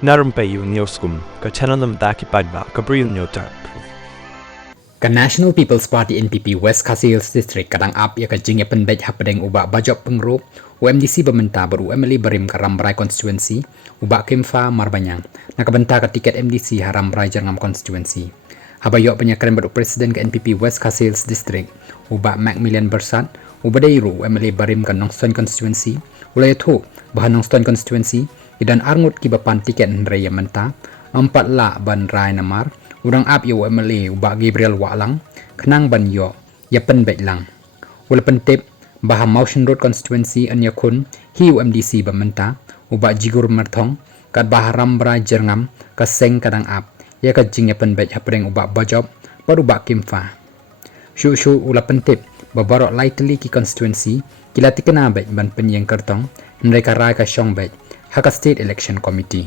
Narum payu nioskum, ka chananam daki padba, ka bril nyotar. Ka National People's Party NPP West Khasis District kadang ap ya ka jing ya penbej hapedeng ubak bajok pengrup UMDC bementa baru UMLA berim ka Rambrai constituency ubak Kemfa Marbanyang nak benta ka tiket MDC ha Rambrai Jerngam constituency. Habayok penyakren baru presiden ke NPP West Khasis District ubak Macmillan Bersat ubadairu UMLA berim ka Nongstoin constituency ulai tu bahan Nongstoin constituency idan arngut ki bapan tiket Hendrey ya menta 4 la ban rai namar urang ap yo MLA ubak Gabriel Walang kenang ban yo ya pen bet lang ul pentip bah Mountain Road constituency an yakun hi UMDC bamenta ubak Jigur Merthong kat bah Rambrai Jerngam ka seng kadang ap ya ka jing ya pen bet hapreng ubak Bajob baru ubak Kimfa shu ula pentip babarok lightly ki constituency kila tikena bet ban penyeng kertong mereka rai ka Shong bet Hakka State Election Committee